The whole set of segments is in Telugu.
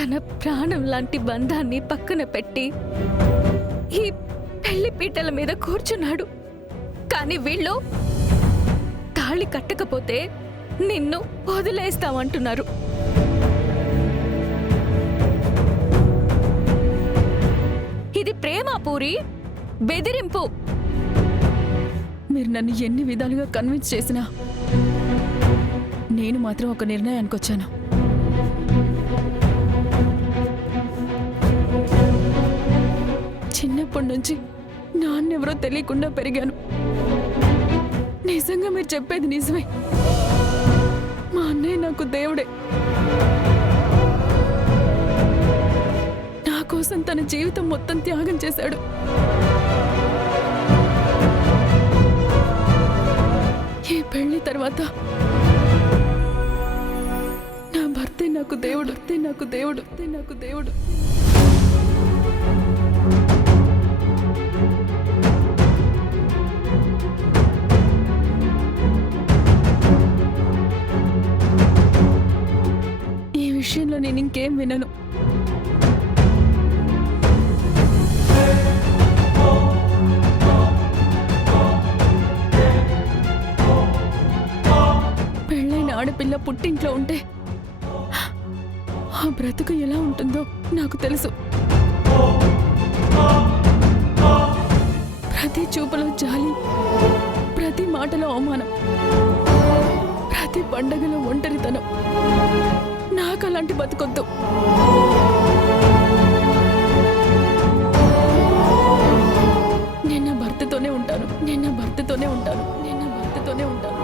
తన ప్రాణం లాంటి బంధాన్ని పక్కన పెట్టి ఈ పెళ్లి పీటల మీద కూర్చున్నాడు. కానీ వీళ్ళు తాళి కట్టకపోతే నిన్ను వదిలేస్తామంటున్నారు. ఇది ప్రేమ పూరి, బెదిరింపు. మీరు నన్ను ఎన్ని విధాలుగా కన్విన్స్ చేసినా నేను మాత్రం ఒక నిర్ణయానికి వచ్చాను. చిన్నప్పటి నుంచి నాన్నెవరో తెలియకుండా పెరిగాను. నిజంగా మీరు చెప్పేది నిజమే. మా అన్నయ్య నాకు దేవుడే. నా కోసం తన జీవితం మొత్తం త్యాగం చేశాడు. ఈ పెళ్లి తర్వాత నా భర్తే నాకు దేవుడు, నాకు దేవుడు, నాకు దేవుడు. ఈ విషయంలో నేను ఇంకేం వినను. పెళ్ళైన ఆడపిల్ల పుట్టింట్లో ఉంటే ఆ బ్రతుకు ఎలా ఉంటుందో నాకు తెలుసు. ప్రతి చూపులో జాలి, ప్రతి మాటలో అవమానం, ప్రతి పండగలో ఒంటరితనం. నాకు అలాంటి బతుకొద్దు. నేను నా భర్తతోనే ఉంటాను, నేను నా భర్తతోనే ఉంటాను, నేను నా భర్తతోనే ఉంటాను.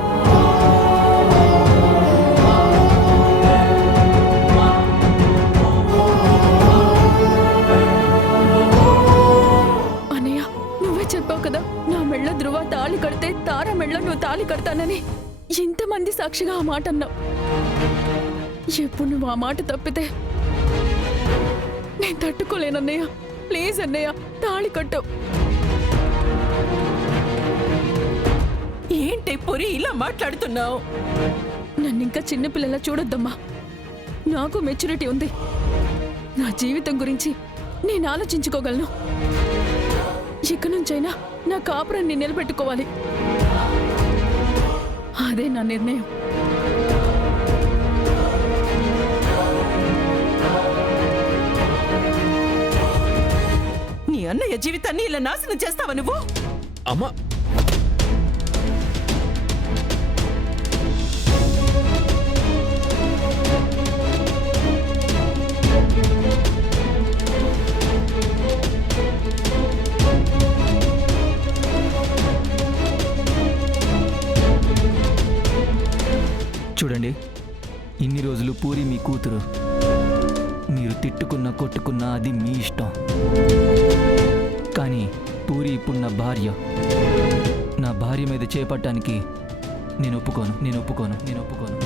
అన్నయ్య, నువ్వే చెప్పావు కదా, నా మెళ్ళ ధృవ తాళి కడితే తార మెళ్ళ నువ్వు తాళి కడతానని. ఇంతమంది సాక్షిగా ఆ మాట అన్నావు. ఎప్పుడు నువ్వు ఆ మాట తప్పితే నేను తట్టుకోలేనన్నయ్య. ప్లీజ్ అన్నయ్య, తాళి కట్టు. ఏంటి పొరి ఇలా మాట్లాడుతున్నావు? నన్ను ఇంకా చిన్నపిల్లలా చూడొద్దమ్మా. నాకు మెచ్యూరిటీ ఉంది. నా జీవితం గురించి నేను ఆలోచించుకోగలను. ఇక నుంచైనా నా కాపురాన్ని నిలబెట్టుకోవాలి. అదే నా నిర్ణయం. నీ అన్నయ్య జీవితాన్ని ఇలా నాశనం చేస్తావా నువ్వు? అమ్మా, చూడండి, ఇన్ని రోజులు పూరి మీ కూతురు. మీరు తిట్టుకున్నా కొట్టుకున్నా అది మీ ఇష్టం. కానీ పూరి ఇప్పుడు నా భార్య. నా భార్య మీద చేపట్టడానికి నేను ఒప్పుకోను, నేను ఒప్పుకోను, నేను ఒప్పుకోను.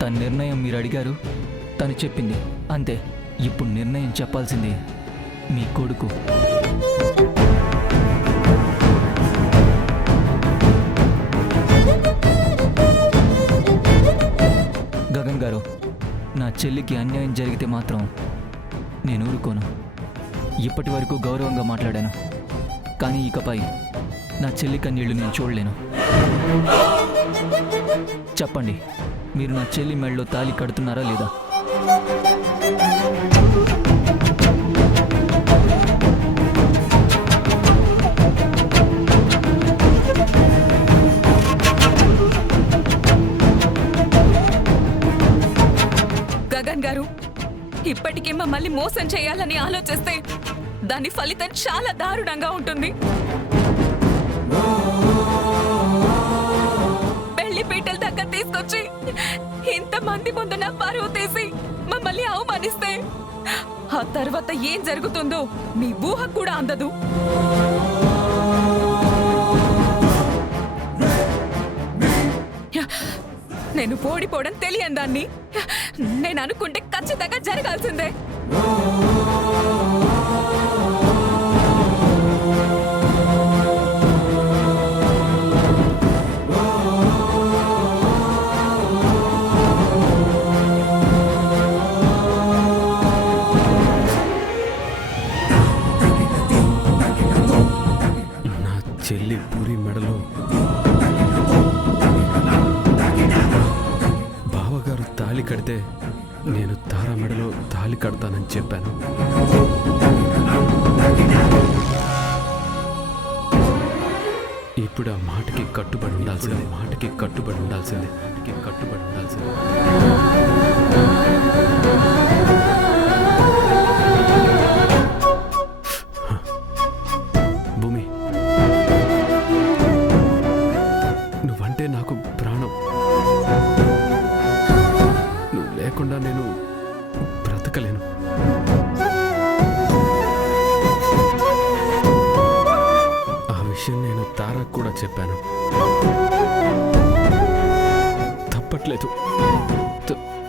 తన నిర్ణయం మీరు అడిగారు, తను చెప్పింది, అంతే. ఇప్పుడు నిర్ణయం చెప్పాల్సింది మీ కొడుకు. గగన్ గారు, నా చెల్లికి అన్యాయం జరిగితే మాత్రం నేను ఊరుకోను. ఇప్పటి వరకు గౌరవంగా మాట్లాడాను, కానీ ఇకపై నా చెల్లి కన్నీళ్లు నేను చూడలేను. చెప్పండి, మీరు నా చెల్లి మెళ్ళలో తాళి కడుతున్నారా లేదా? గగన్ గారు, ఇప్పటికే మమ్మల్ని మోసం చేయాలని ఆలోచిస్తే దాని ఫలితం చాలా దారుణంగా ఉంటుంది. పెళ్లి పీటల దగ్గర తీసుకొచ్చి ఇంతమంది ముందు నా పరువు తీసి మమ్మల్ని అవమానిస్తే ఆ తర్వాత ఏం జరుగుతుందో మీ ఊహ కూడా అందదు. నేను ఓడిపోవడం తెలియని దాన్ని. నేను అనుకుంటే ఖచ్చితంగా జరగాల్సిందే. చెల్లి పూరి మెడలో బావగారు తాళి కడితే నేను తారా మెడలో తాళి కడతానని చెప్పాను. ఇప్పుడు ఆ మాటకి కట్టుబడి ఉండాల్సిందే. భూమి, నువ్వంటే నాకు ప్రాణం. నువ్వు లేకుండా నేను బ్రతకలేను. ఆ విషయం నేను తారాకు కూడా చెప్పాను.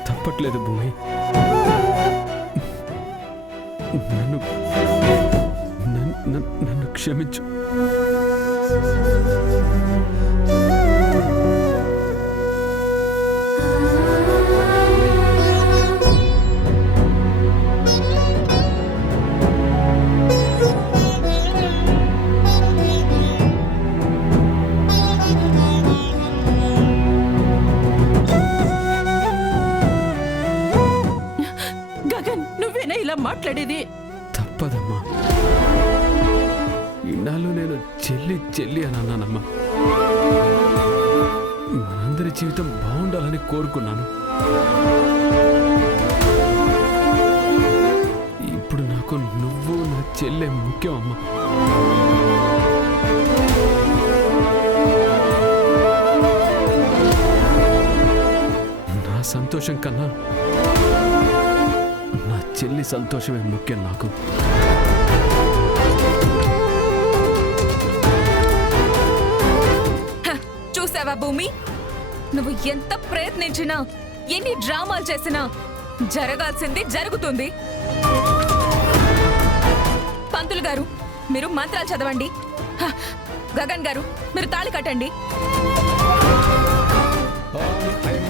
తప్పట్లేదు భూమి. నన్ను క్షమించు. గగన్, నువ్వేనా ఇలా మాట్లాడేది? తప్పదమ్మా. ఇన్నాళ్ళు నేను చెల్లి అని అన్నానమ్మా. మనందరి జీవితం బాగుండాలని కోరుకున్నాను. ఇప్పుడు నాకు నువ్వు నా చెల్లె ముఖ్యం అమ్మా. నా సంతోషం కన్నా నా చెల్లి సంతోషమే ముఖ్యం నాకు. చూసావా భూమి, నువ్వు ఎంత ప్రయత్నించినా ఎన్ని డ్రామాలు చేసినా జరగాల్సింది జరుగుతుంది. పంతులు గారు, మీరు మంత్రాలు చదవండి. గగన్ గారు, మీరు తాళి కట్టండి. ఓం ఐం